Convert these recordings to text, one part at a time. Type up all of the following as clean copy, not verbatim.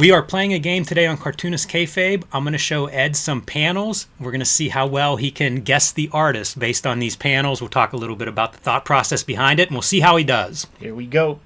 We are playing a game today on Cartoonist Kayfabe. I'm going to show Ed some panels. We're going to see how well he can guess the artist based on these panels. We'll talk a little bit about the thought process behind it, and we'll see how he does. Here we go.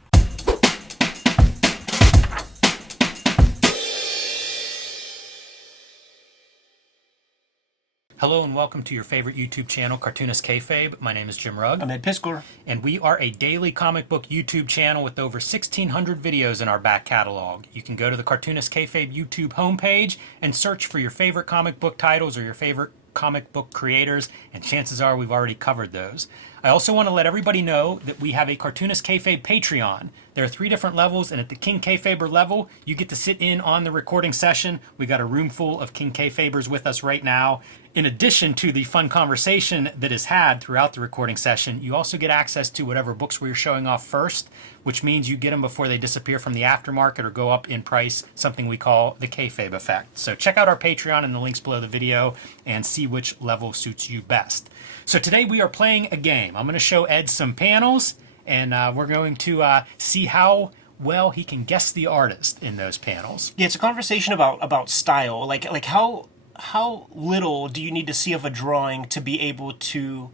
Hello and welcome to your favorite YouTube channel, Cartoonist Kayfabe. My name is Jim Rugg. I'm Ed Piskor. And we are a daily comic book YouTube channel with over 1,600 videos in our back catalog. You can go to the Cartoonist Kayfabe YouTube homepage and search for your favorite comic book titles or your favorite comic book creators, and chances are we've already covered those. I also want to let everybody know that we have a Cartoonist Kayfabe Patreon. There are 3 different levels, and at the King Kayfaber level, you get to sit in on the recording session. We got a room full of King Kayfabers with us right now. In addition to the fun conversation that is had throughout the recording session, you also get access to whatever books we're showing off first, which means you get them before they disappear from the aftermarket or go up in price, something we call the Kayfabe effect. So check out our Patreon in the links below the video and see which level suits you best. So today we are playing a game. I'm going to show Ed some panels, and we're going to see how well he can guess the artist in those panels. Yeah, it's a conversation about style. Like how little do you need to see of a drawing to be able to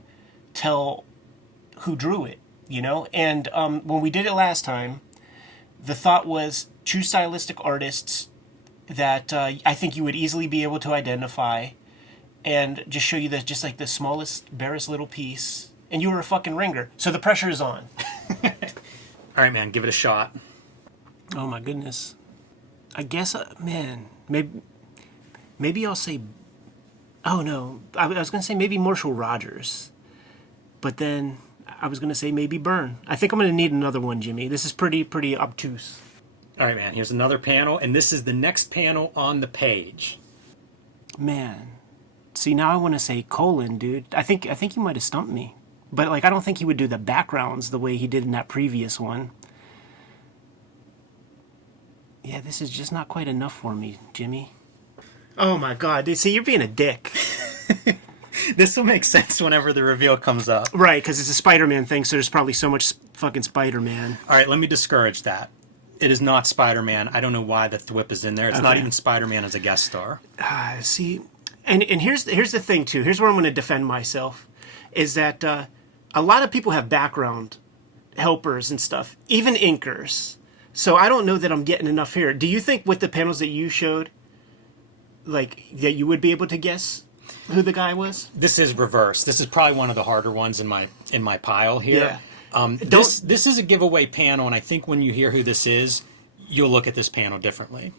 tell who drew it, you know? And when we did it last time, the thought was choose stylistic artists that I think you would easily be able to identify and just show you just like the smallest, barest little piece. And you were a fucking ringer. So the pressure is on. All right, man, give it a shot. Oh my goodness. I guess, man, maybe I'll say, oh no, I was going to say maybe Marshall Rogers. But then I was going to say maybe Byrne. I think I'm going to need another one, Jimmy. This is pretty obtuse. All right, man, here's another panel, and this is the next panel on the page. Man. See, now I want to say Colin, dude. I think you might have stumped me. But, like, I don't think he would do the backgrounds the way he did in that previous one. Yeah, this is just not quite enough for me, Jimmy. Oh, my God. Dude, see, you're being a dick. This will make sense whenever the reveal comes up. Right, because it's a Spider-Man thing, so there's probably so much fucking Spider-Man. All right, let me discourage that. It is not Spider-Man. I don't know why the thwip is in there. It's not even Spider-Man as a guest star. See, and here's the thing, too. Here's where I'm going to defend myself, is that a lot of people have background helpers and stuff, even inkers. So I don't know that I'm getting enough here. Do you think with the panels that you showed, like, that you would be able to guess who the guy was? This is reverse. This is probably one of the harder ones in my pile here. Yeah. This is a giveaway panel, and I think when you hear who this is, you'll look at this panel differently.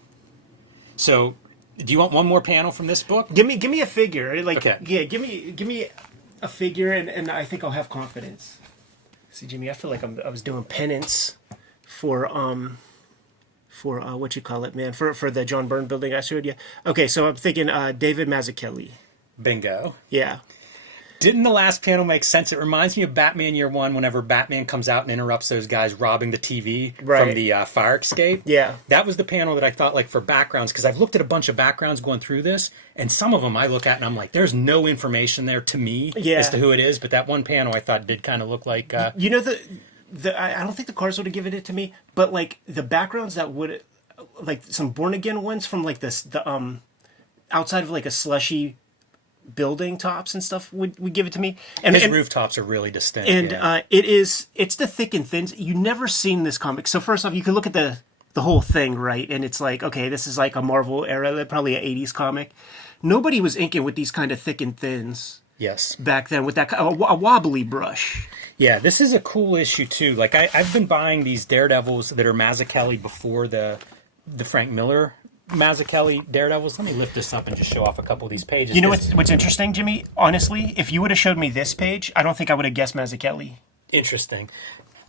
So, do you want one more panel from this book? Give me a figure. Like, okay. Yeah, give me a figure, and I think I'll have confidence. See, Jimmy, I feel like I was doing penance for what you call it, man, for the John Byrne building I showed you. Okay, so I'm thinking David Mazzucchelli. Bingo. Yeah. Didn't the last panel make sense? It reminds me of Batman Year One, whenever Batman comes out and interrupts those guys robbing the TV from the fire escape. Yeah. That was the panel that I thought, like, for backgrounds, because I've looked at a bunch of backgrounds going through this, and some of them I look at and I'm like, there's no information there to me as to who it is, but that one panel I thought did kind of look like... You know, I don't think the cards would have given it to me, but, like, the backgrounds that would... Like, some Born-Again ones from, like, the outside of, like, a slushy building tops and stuff would give it to me. And his rooftops are really distinct. And it's the thick and thins. You never seen this comic. So first off, you can look at the whole thing, right? And it's like, okay, this is like a Marvel era, probably an 80s comic. Nobody was inking with these kind of thick and thins. Yes. Back then with that a wobbly brush. Yeah, this is a cool issue too. Like I've been buying these Daredevils that are Mazzucchelli before the Frank Miller Mazzucchelli Daredevils. Let me lift this up and just show off a couple of these pages. You know what's interesting, Jimmy? Honestly, if you would have showed me this page, I don't think I would have guessed Mazzucchelli. Interesting.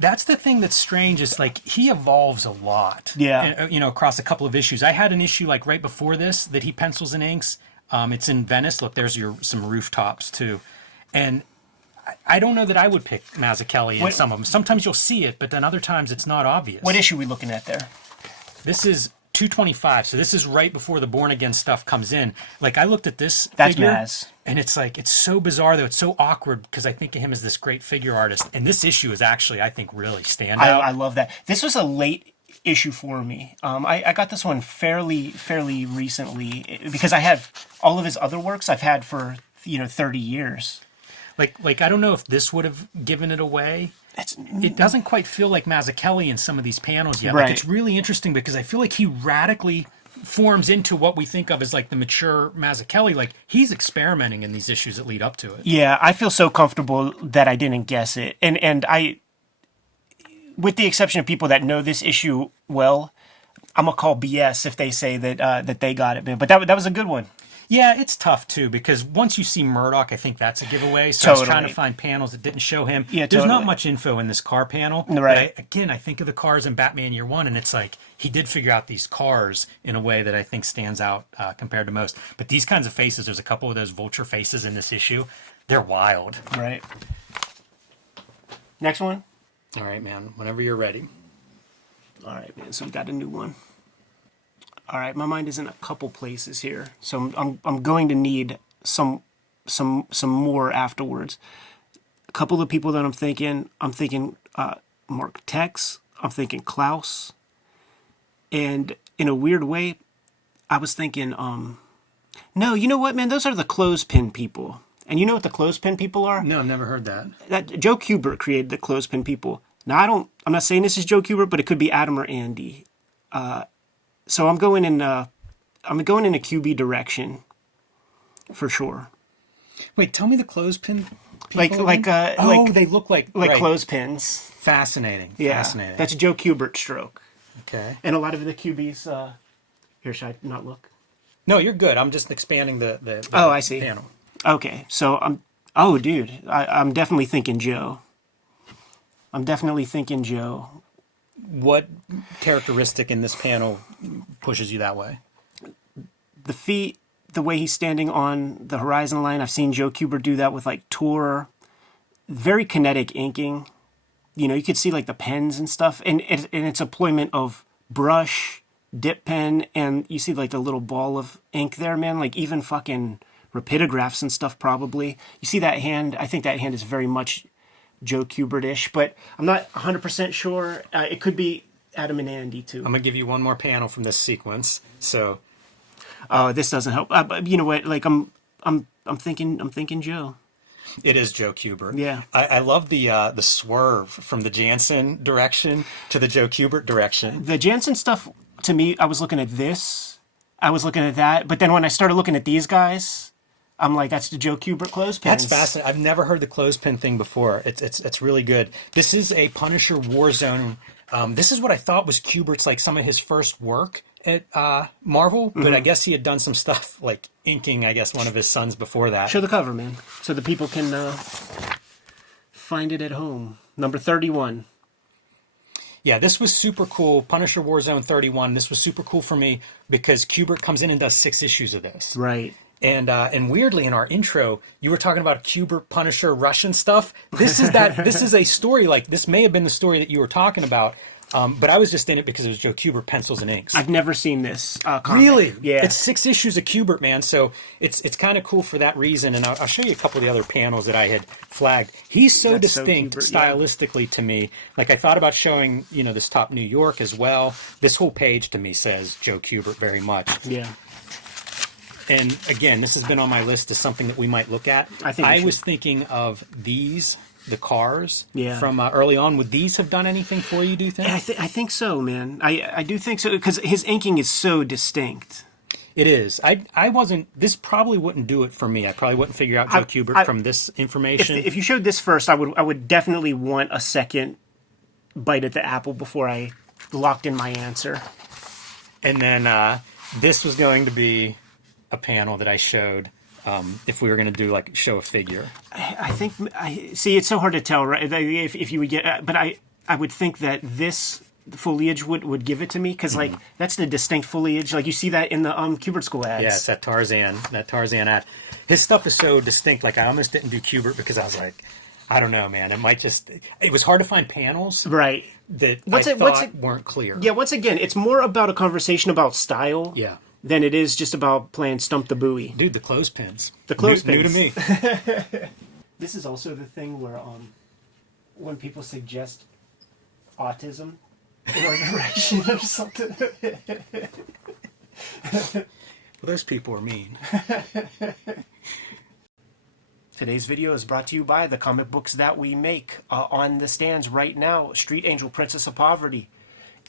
That's the thing that's strange. Is like he evolves a lot. Yeah. You know, across a couple of issues. I had an issue like right before this that he pencils and inks. It's in Venice. Look, there's some rooftops too, and I don't know that I would pick Mazzucchelli in some of them. Sometimes you'll see it, but then other times it's not obvious. What issue are we looking at there? This is 225, so this is right before the Born Again stuff comes in. Like, I looked at this That's figure, Maz. and it's like, it's so bizarre, though. It's so awkward, because I think of him as this great figure artist. And this issue is actually, I think, really standout. I love that. This was a late issue for me. I got this one fairly recently because I have all of his other works I've had for 30 years. Like I don't know if this would have given it away. It doesn't quite feel like Mazzucchelli in some of these panels yet. Right. Like, it's really interesting because I feel like he radically forms into what we think of as like the mature Mazzucchelli. Like, he's experimenting in these issues that lead up to it. Yeah, I feel so comfortable that I didn't guess it, and I, with the exception of people that know this issue well, I'm gonna call BS if they say that that they got it, man. But that was a good one. Yeah, it's tough too because once you see Murdoch, I think that's a giveaway. So I was trying to find panels that didn't show him. Yeah, There's not much info in this car panel. Right. But I think of the cars in Batman Year One, and it's like he did figure out these cars in a way that I think stands out compared to most. But these kinds of faces, there's a couple of those vulture faces in this issue. They're wild. Right. Next one. All right, man. Whenever you're ready. All right, man. So we got a new one. All right, my mind is in a couple places here, so I'm going to need some more afterwards. A couple of people that I'm thinking Mark Tex, I'm thinking Klaus, and in a weird way, I was thinking no, you know what, man? Those are the clothespin people, and you know what the clothespin people are? No, I've never heard that. That Joe Kubert created the clothespin people. Now I'm not saying this is Joe Kubert, but it could be Adam or Andy. So I'm going in a QB direction, for sure. Wait, tell me the clothespin Like people they look like right. clothespins. Fascinating. Yeah, Fascinating. that's a Joe Kubert stroke. Okay. And a lot of the QBs. Here, should I not look? No, you're good. I'm just expanding the I see. panel. Okay, so I'm definitely thinking Joe. What characteristic in this panel pushes you that way? The feet, the way he's standing on the horizon line. I've seen Joe Kubert do that with like Tor. Very kinetic inking. You could see like the pens and stuff, and its employment of brush, dip pen, and you see like the little ball of ink there, man. Like even fucking rapidographs and stuff probably. You see that hand? I think that hand is very much Joe Kubert-ish, but I'm not 100% sure. It could be Adam and Andy too. I'm gonna give you one more panel from this sequence. So, this doesn't help. But you know what? Like I'm thinking Joe. It is Joe Kubert. Yeah, I love the swerve from the Jansen direction to the Joe Kubert direction. The Jansen stuff to me, I was looking at this, I was looking at that, but then when I started looking at these guys, I'm like, that's the Joe Kubert clothespins. That's fascinating. I've never heard the clothespin thing before. It's really good. This is a Punisher Warzone. This is what I thought was Kubert's, like some of his first work at Marvel, but I guess he had done some stuff like inking, I guess, one of his sons before that. Show the cover, man, so the people can find it at home. Number 31. Yeah, this was super cool. Punisher Warzone 31. This was super cool for me because Kubert comes in and does 6 issues of this. Right. And weirdly, in our intro, you were talking about Kubert, Punisher, Russian stuff. This is that. This is a story like this may have been the story that you were talking about, but I was just in it because it was Joe Kubert, pencils and inks. I've never seen this comic. Really? Yeah. It's 6 issues of Kubert, man. So it's kind of cool for that reason. And I'll show you a couple of the other panels that I had flagged. He's so That's distinct so Kubert, stylistically to me. Like I thought about showing, this top New York as well. This whole page to me says Joe Kubert very much. Yeah. And again, this has been on my list as something that we might look at. I was thinking of these, the cars from early on. Would these have done anything for you, do you think? I think so, man. I do think so, because his inking is so distinct. It is. I wasn't, this probably wouldn't do it for me. I probably wouldn't figure out Joe Kubert from this information. If you showed this first, I would definitely want a second bite at the apple before I locked in my answer. And then this was going to be a panel that I showed if we were going to do like show a figure. I think see, it's so hard to tell, right? If you would get, but I would think that this foliage would give it to me, because like that's the distinct foliage. Like you see that in the Kubert School ads. Yeah, it's that Tarzan ad. His stuff is so distinct. Like I almost didn't do Kubert because I was like, I don't know, man. It was hard to find panels, right? That I thought weren't clear. Yeah, once again, it's more about a conversation about style. Yeah. Than it is just about playing Stump the Buoy. Dude, the clothespins. The clothespins. New to me. This is also the thing where when people suggest autism, in our direction or something. Well, those people are mean. Today's video is brought to you by the comic books that we make. On the stands right now, Street Angel, Princess of Poverty,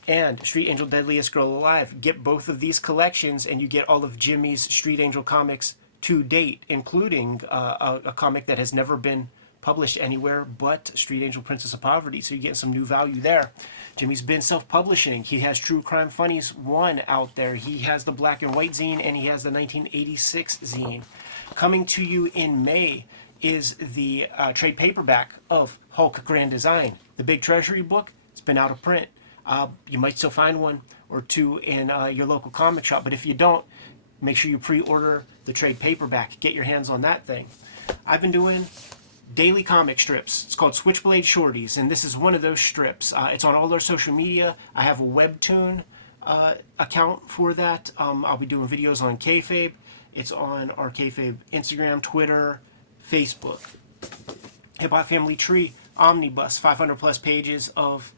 and Street Angel, Deadliest Girl Alive. Get both of these collections and you get all of Jimmy's Street Angel comics to date, including a comic that has never been published anywhere but Street Angel, Princess of Poverty. So you get some new value there. Jimmy's been self-publishing. He has True Crime Funnies 1 out there. He has the black and white zine, and he has the 1986 zine. Coming to you in May is the trade paperback of Hulk Grand Design. The Big Treasury book, it's been out of print. You might still find one or two in your local comic shop, but if you don't, make sure you pre-order the trade paperback. Get your hands on that thing. I've been doing daily comic strips. It's called Switchblade Shorties, and this is one of those strips. It's on all our social media. I have a Webtoon account for that. I'll be doing videos on Kayfabe. It's on our Kayfabe Instagram, Twitter, Facebook. Hip Hop Family Tree Omnibus, 500 plus pages of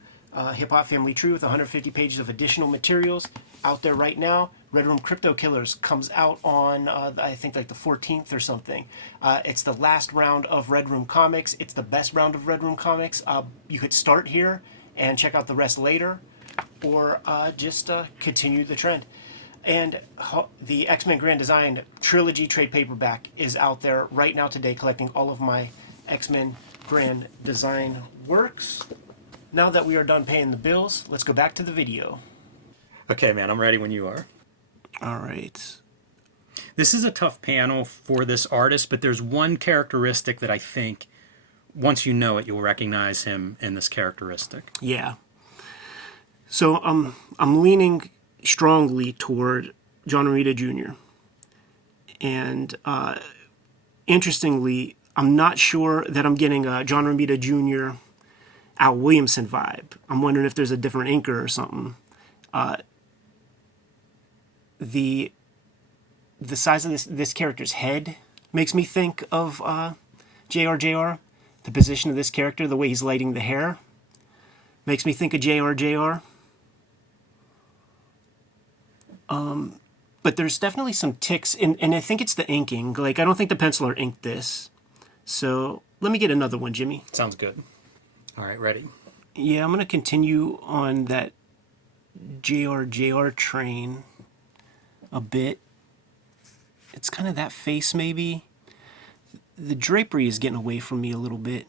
Hip Hop Family Tree with 150 pages of additional materials out there right now. Red Room Crypto Killers comes out on, I think, like the 14th or something. It's the last round of Red Room Comics. It's the best round of Red Room Comics. You could start here and check out the rest later, or just continue the trend. And the X-Men Grand Design Trilogy trade paperback is out there right now today, collecting all of my X-Men Grand Design works. Now that we are done paying the bills, let's go back to the video. Okay, man, I'm ready when you are. All right. This is a tough panel for this artist, but there's one characteristic that I think, once you know it, you'll recognize him in this characteristic. Yeah. So I'm leaning strongly toward John Romita Jr. And interestingly, I'm not sure that I'm getting a John Romita Jr. Al Williamson vibe. I'm wondering if there's a different inker or something. The size of this character's head makes me think of JRJR. The position of this character, the way he's lighting the hair, makes me think of JRJR. But there's definitely some ticks, and I think it's the inking. Like, I don't think the penciler inked this. So let me get another one, Jimmy. Sounds good. All right, ready? Yeah, I'm going to continue on that JRJR train a bit. It's kind of that face, maybe. The drapery is getting away from me a little bit.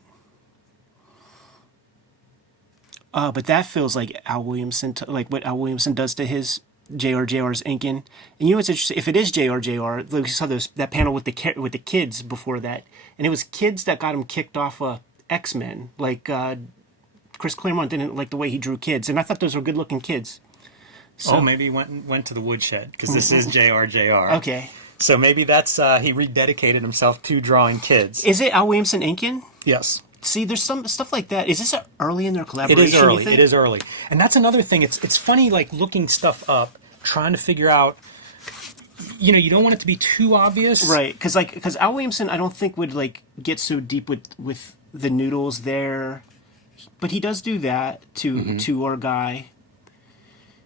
But that feels like Al Williamson, like what Al Williamson does to his JRJR's inking. And you know what's interesting? If it is JRJR, like we saw that panel with the kids before that, and it was kids that got him kicked off of X-Men. Like Chris Claremont didn't like the way he drew kids, and I thought those were good-looking kids. So, maybe he went to the woodshed, because this is JRJR. Okay. So maybe that's he rededicated himself to drawing kids. Is it Al Williamson inking? Yes. See, there's some stuff like that. Is this early in their collaboration? It is early. You think? It is early, and that's another thing. It's funny, like looking stuff up, trying to figure out. You know, you don't want it to be too obvious, right? Because Al Williamson, I don't think would like get so deep with the noodles there, but he does do that to our guy.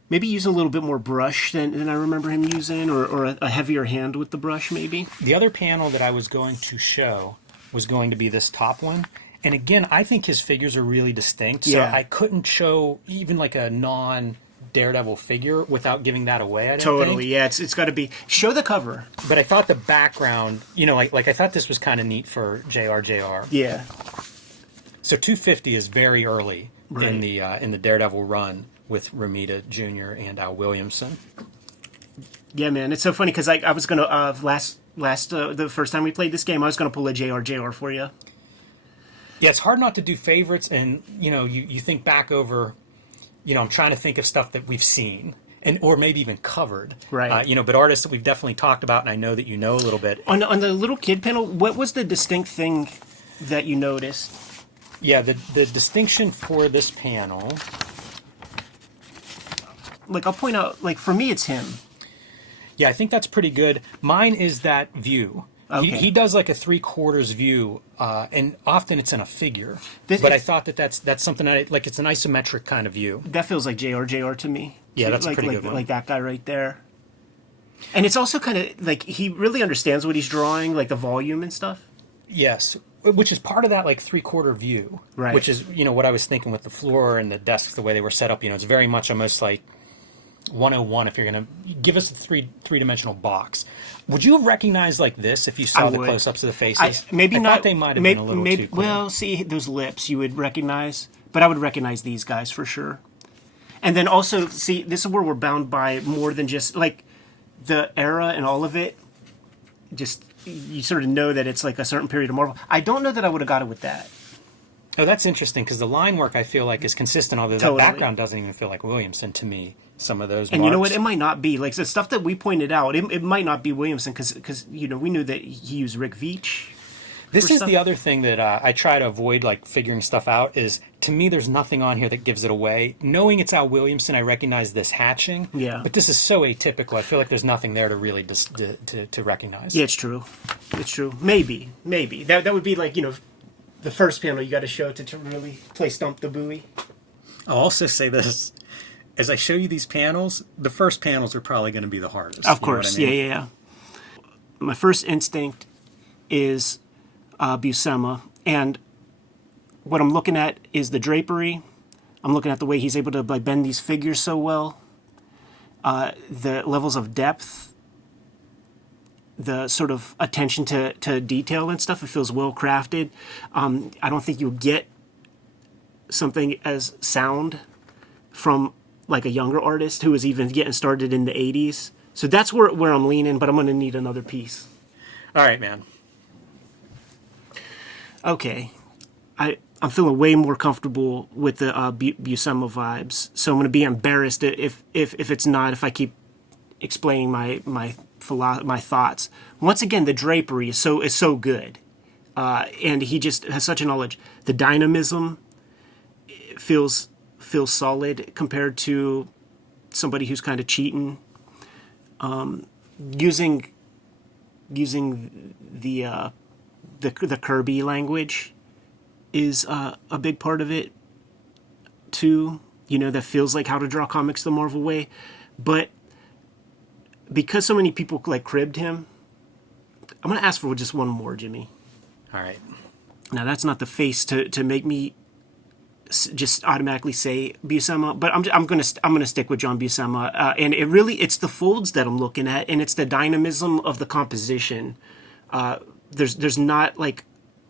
Maybe use a little bit more brush than I remember him using, or a heavier hand with the brush, maybe. The other panel that I was going to show was going to be this top one. And again, I think his figures are really distinct, so Yeah. I couldn't show even like a non-Daredevil figure without giving that away, I didn't Totally, think. yeah. It's got to be... Show the cover. But I thought the background, you know, like I thought this was kind of neat for JRJR. Yeah. So 250 is very early Right. in the Daredevil run with Romita Jr. and Al Williamson. Yeah, man. It's so funny because I was going to... the first time we played this game, I was going to pull a JR for you. Yeah, it's hard not to do favorites, and you know, you think back over, you know, I'm trying to think of stuff that we've seen, or maybe even covered, Right? You know, but artists that we've definitely talked about, and I know that you know a little bit. On the little kid panel, what was the distinct thing that you noticed? Yeah, the distinction for this panel. Like, I'll point out, like, for me, it's him. Yeah, I think that's pretty good. Mine is that view. Okay. He does like a 3/4 view, and often it's in a figure. This but I is- thought that's something like it's an isometric kind of view. That feels like JR to me. Yeah, that's a like, pretty like, good one. Like that guy right there. And it's also kind of like he really understands what he's drawing, like the volume and stuff. Yes, which is part of that like 3/4 view, Right. Which is what I was thinking with the floor and the desks, the way they were set up. It's very much almost like 101. If you're gonna give us a three-dimensional box, would you have recognized like this if you saw the would. close-ups of the faces? Maybe I not. thought they might have been a little too clear. Well, see those lips you would recognize, but I would recognize these guys for sure. And then also, see, this is where we're bound by more than just like the era and all of it. Just you sort of know that it's like a certain period of Marvel. I don't know that I would have got it with that. Oh, that's interesting because the line work I feel like is consistent, although Totally. the background doesn't even feel like Williamson to me. Some of those, And you know what? marks. It might not be like the stuff that we pointed out. It might not be Williamson because we knew that he used Rick Veitch. This for is stuff. the other thing that I try to avoid, like figuring stuff out. Is to me, there's nothing on here that gives it away. Knowing it's Al Williamson, I recognize this hatching. Yeah. But this is so atypical. I feel like there's nothing there to really to recognize. Yeah, it's true. It's true. Maybe that would be like the first panel you got to show to really play Stump the Buoy. I'll also say this: as I show you these panels, the first panels are probably going to be the hardest. Of course, yeah. My first instinct is Buscema, and what I'm looking at is the drapery. I'm looking at the way he's able to like bend these figures so well. The levels of depth, the sort of attention to detail and stuff. It feels well crafted. I don't think you'll get something as sound from like a younger artist who was even getting started in the 80s. So that's where I'm leaning, but I'm going to need another piece. All right, man. Okay. I'm feeling way more comfortable with the Buscema vibes. So I'm going to be embarrassed if it's not, if I keep explaining my thoughts. Once again, the drapery is so good. And he just has such a knowledge. The dynamism feels solid compared to somebody who's kind of cheating. Using the Kirby language is a big part of it too. That feels like how to draw comics the Marvel way, but because so many people like cribbed him, I'm gonna ask for just one more, Jimmy. All right. Now that's not the face to make me just automatically say Buscema, but I'm gonna stick with John Buscema, and it's the folds that I'm looking at, and it's the dynamism of the composition. There's not like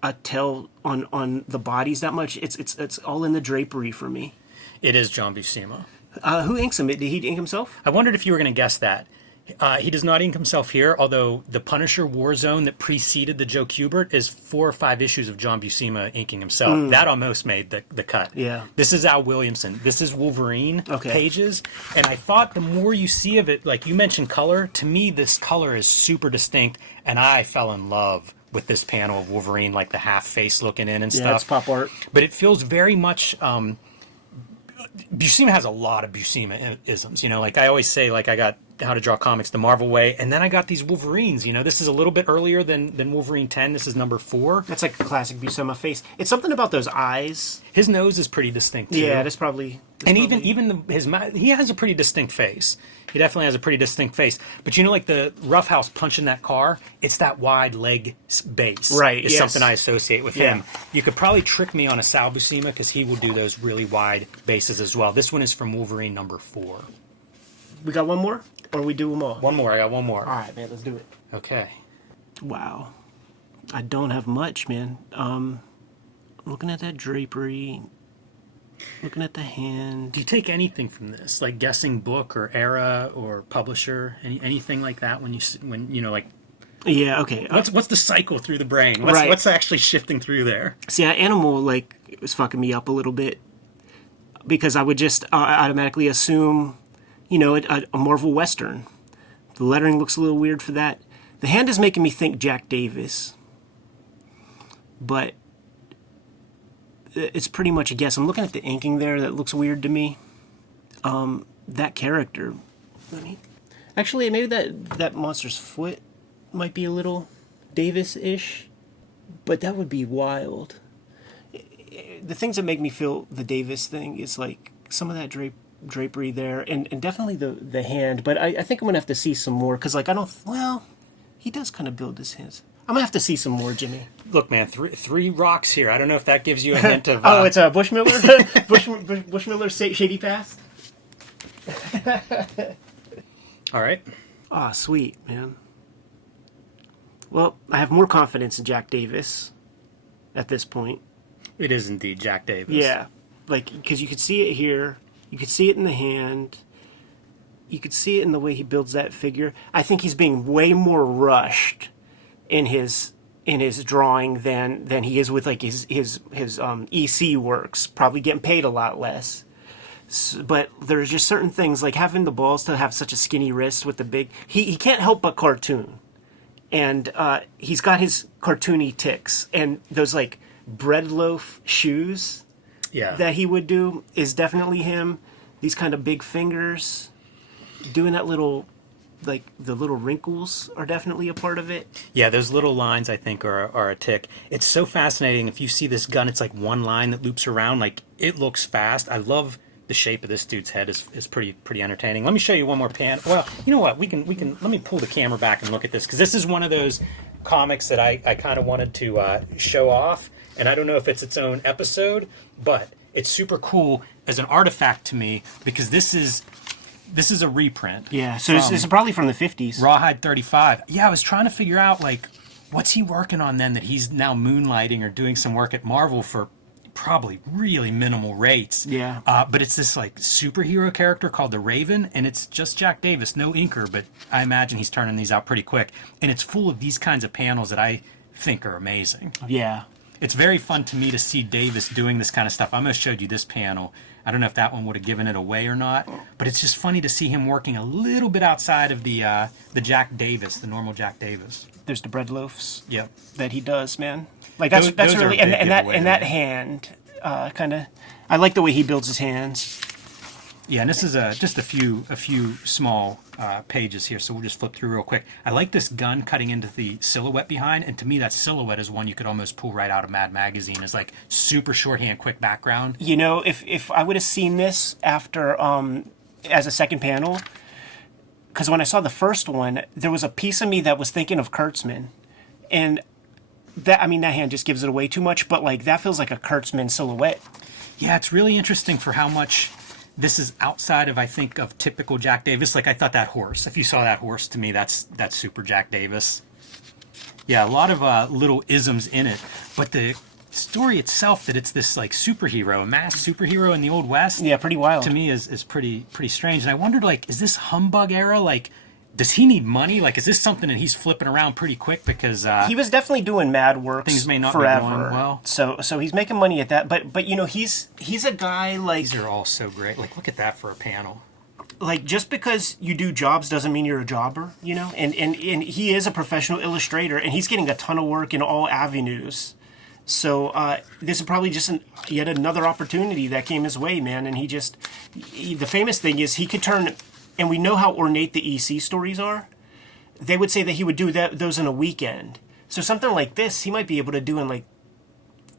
a tell on the bodies that much. It's all in the drapery for me. It is John Buscema. Who inks him? Did he ink himself? I wondered if you were going to guess that. He does not ink himself here, although the Punisher Warzone that preceded the Joe Kubert is 4 or 5 issues of John Buscema inking himself. That almost made the cut. Yeah. This is Al Williamson. This is Wolverine Okay. pages. And I thought the more you see of it, like you mentioned color, to me this color is super distinct, and I fell in love with this panel of Wolverine, like the half face looking in and Yeah, stuff. it's pop art. But it feels very much... Buscema has a lot of Buscema-isms. Like I always say, like I got How to Draw Comics the Marvel way, and then I got these Wolverines. This is a little bit earlier than Wolverine 10. This is number 4. That's like a classic Buscema face. It's something about those eyes. His nose is pretty distinct, too. Yeah, that's probably... And even his mouth, he has a pretty distinct face. He definitely has a pretty distinct face. But like the Roughhouse punching that car, it's that wide leg base. Right, Is yes. something I associate with Yeah. him. You could probably trick me on a Sal Buscema because he will do those really wide bases as well. This one is from Wolverine number 4. We got one more? Or we do them all? One more. I got one more. All right, man, let's do it. Okay. Wow. I don't have much, man. Looking at that drapery, looking at the hand. Do you take anything from this, like guessing book or era or publisher, anything like that? When like Yeah, okay. what's the cycle through the brain? Right. What's actually shifting through there? See, Animal, like, was fucking me up a little bit because I would just automatically assume, a Marvel Western. The lettering looks a little weird for that. The hand is making me think Jack Davis. But it's pretty much a guess. I'm looking at the inking there. That looks weird to me. That character. Actually, maybe that monster's foot might be a little Davis-ish, but that would be wild. The things that make me feel the Davis thing is like some of that drapery there, and definitely the hand. But I think I'm gonna have to see some more because like I don't. Well, he does kind of build his hands. I'm gonna have to see some more, Jimmy. Look, man, three rocks here. I don't know if that gives you a hint of. Oh, it's a Bushmiller, Bushmiller Shady Pass. All right. Ah, sweet, man. Well, I have more confidence in Jack Davis at this point. It is indeed Jack Davis. Yeah, like because you could see it here, you could see it in the hand, you could see it in the way he builds that figure. I think he's being way more rushed in his drawing than he is with like his EC works. Probably getting paid a lot less. But there's just certain things like having the balls to have such a skinny wrist with the big. He can't help but cartoon, and he's got his cartoony ticks and those like bread loaf shoes that he would do is definitely him. These kind of big fingers, doing that little, like the little wrinkles are definitely a part of it. Yeah, those little lines I think are a tick. It's so fascinating. If you see this gun, it's like one line that loops around. Like it looks fast. I love the shape of this dude's head is pretty entertaining. Let me show you one more pan. Well, you know what? We can let me pull the camera back and look at this because this is one of those comics that I kind of wanted to show off. And I don't know if it's its own episode, but it's super cool as an artifact to me because this is a reprint. Yeah, so this is probably from the 50s. Rawhide 35. Yeah, I was trying to figure out, like, what's he working on then that he's now moonlighting or doing some work at Marvel for probably really minimal rates. Yeah. But it's this, like, superhero character called the Raven, and it's just Jack Davis, no inker, but I imagine he's turning these out pretty quick. And it's full of these kinds of panels that I think are amazing. Yeah. It's very fun to me to see Davis doing this kind of stuff. I almost showed you this panel. I don't know if that one would have given it away or not, but it's just funny to see him working a little bit outside of the Jack Davis, the normal Jack Davis. There's the bread loafs. Yep. That he does, man. Like that's Those really are a big and that giveaway. hand kind of. I like the way he builds his hands. Yeah, and this is just a few small pages here, so we'll just flip through real quick. I like this gun cutting into the silhouette behind, and to me that silhouette is one you could almost pull right out of Mad Magazine as like super shorthand, quick background. You know, if I would have seen this after as a second panel, because when I saw the first one, there was a piece of me that was thinking of Kurtzman, and that hand just gives it away too much, but like that feels like a Kurtzman silhouette. Yeah, it's really interesting for how much this is outside of, I think, of typical Jack Davis. Like, I thought that horse, if you saw that horse, to me, that's super Jack Davis. Yeah, a lot of little isms in it. But the story itself, that it's this, like, superhero, a masked superhero in the Old West. Yeah, pretty wild. To me, is pretty strange. And I wondered, like, is this humbug era, like, does he need money? Like, is this something that he's flipping around pretty quick? Because he was definitely doing mad works. Things may not forever. be going well. So he's making money at that. But you know, he's a guy like. These are all so great. Like, look at that for a panel. Like, just because you do jobs doesn't mean you're a jobber, you know. And he is a professional illustrator, and he's getting a ton of work in all avenues. So this is probably just yet another opportunity that came his way, man. And the famous thing is he could turn. And we know how ornate the EC stories are. They would say that he would do those in a weekend. So something like this, he might be able to do in like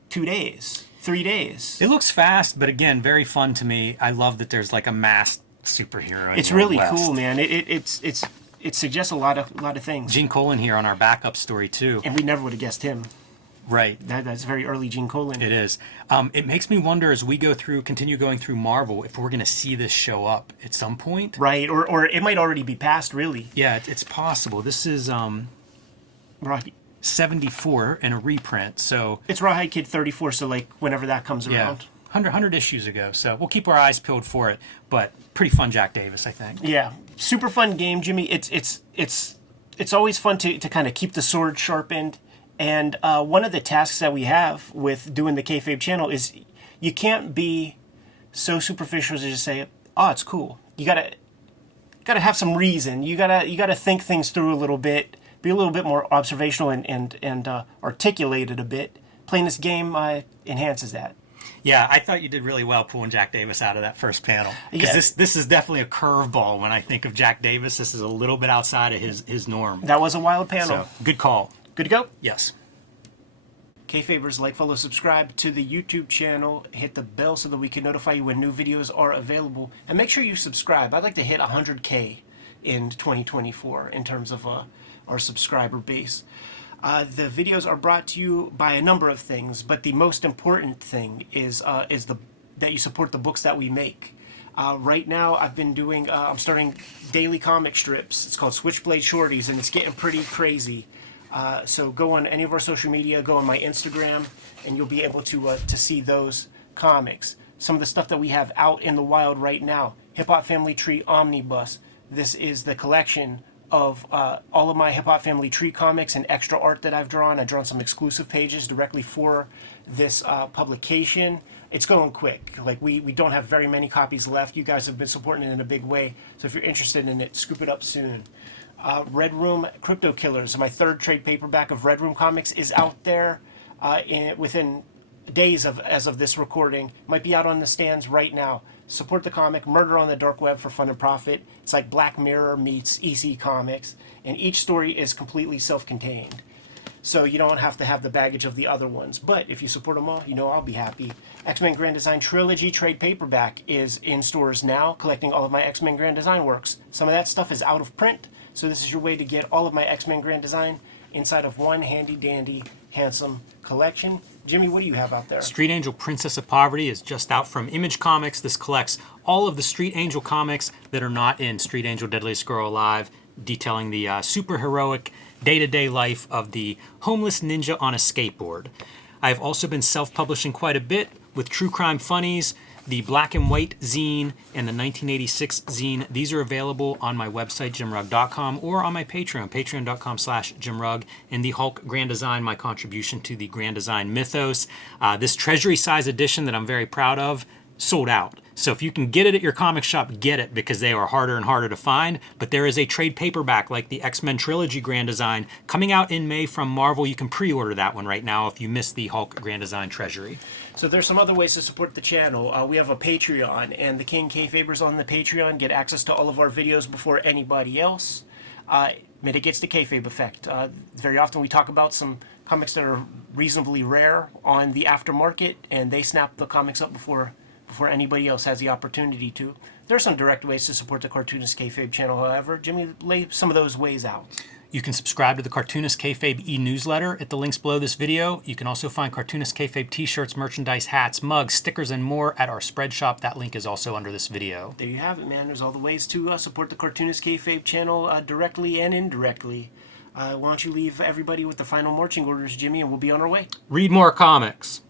2 days, 3 days. It looks fast, but again, very fun to me. I love that there's like a masked superhero. It's really cool, man. It suggests a lot of things. Gene Colan here on our backup story too. And we never would have guessed him. Right. That's very early Gene Colan. It is. It makes me wonder as we continue going through Marvel, if we're going to see this show up at some point. Right, or it might already be past, really. Yeah, it's possible. This is Right. 74 in a reprint, so... It's Rawhide Kid 34, so like whenever that comes around. 100 issues ago, so we'll keep our eyes peeled for it, but pretty fun Jack Davis, I think. Yeah, super fun game, Jimmy. It's always fun to kind of keep the sword sharpened. And one of the tasks that we have with doing the Kayfabe channel is you can't be so superficial as to just say, "Oh, it's cool." You gotta have some reason. You gotta think things through a little bit, be a little bit more observational and articulate it a bit. Playing this game enhances that. Yeah, I thought you did really well pulling Jack Davis out of that first panel. Because this is definitely a curveball when I think of Jack Davis. This is a little bit outside of his norm. That was a wild panel. So, good call. Good to go? Yes. Kayfabers, like, follow, subscribe to the YouTube channel. Hit the bell so that we can notify you when new videos are available. And make sure you subscribe. I'd like to hit 100K in 2024 in terms of our subscriber base. The videos are brought to you by a number of things, but the most important thing is that you support the books that we make. Right now, I've been doing, I'm starting daily comic strips. It's called Switchblade Shorties, and it's getting pretty crazy. So go on any of our social media, go on my Instagram, and you'll be able to see those comics. Some of the stuff that we have out in the wild right now, Hip Hop Family Tree Omnibus. This is the collection of all of my Hip Hop Family Tree comics and extra art that I've drawn. I've drawn some exclusive pages directly for this publication. It's going quick. Like, we don't have very many copies left. You guys have been supporting it in a big way. So if you're interested in it, scoop it up soon. Red Room Crypto Killers, my third trade paperback of Red Room comics, is out there within days as of this recording. Might be out on the stands right now. Support the comic, Murder on the Dark Web for fun and profit. It's like Black Mirror meets EC Comics, and each story is completely self-contained. So you don't have to have the baggage of the other ones. But if you support them all, you know I'll be happy. X-Men Grand Design Trilogy trade paperback is in stores now, collecting all of my X-Men Grand Design works. Some of that stuff is out of print, so this is your way to get all of my X-Men Grand Design inside of one handy-dandy, handsome collection. Jimmy, what do you have out there? Street Angel Princess of Poverty is just out from Image Comics. This collects all of the Street Angel comics that are not in Street Angel Deadliest Girl Alive, detailing the super heroic day-to-day life of the homeless ninja on a skateboard. I've also been self-publishing quite a bit with True Crime Funnies, the Black and White zine, and the 1986 zine. These are available on my website, jimrugg.com, or on my Patreon, patreon.com/jimrugg. And the Hulk Grand Design, my contribution to the Grand Design mythos. This treasury size edition that I'm very proud of, sold out. So if you can get it at your comic shop, get it, because they are harder and harder to find. But there is a trade paperback like the X-Men Trilogy Grand Design coming out in May from Marvel. You can pre-order that one right now if you missed the Hulk Grand Design Treasury. So there's some other ways to support the channel. We have a Patreon, and the King Kayfabers on the Patreon get access to all of our videos before anybody else. Mitigates the kayfabe effect. Very often we talk about some comics that are reasonably rare on the aftermarket, and they snap the comics up before anybody else has the opportunity to. There are some direct ways to support the Cartoonist Kayfabe channel, however. Jimmy, lay some of those ways out. You can subscribe to the Cartoonist Kayfabe e-newsletter at the links below this video. You can also find Cartoonist Kayfabe t-shirts, merchandise, hats, mugs, stickers, and more at our spread shop. That link is also under this video. There you have it, man. There's all the ways to support the Cartoonist Kayfabe channel directly and indirectly. Why don't you leave everybody with the final marching orders, Jimmy, and we'll be on our way. Read more comics.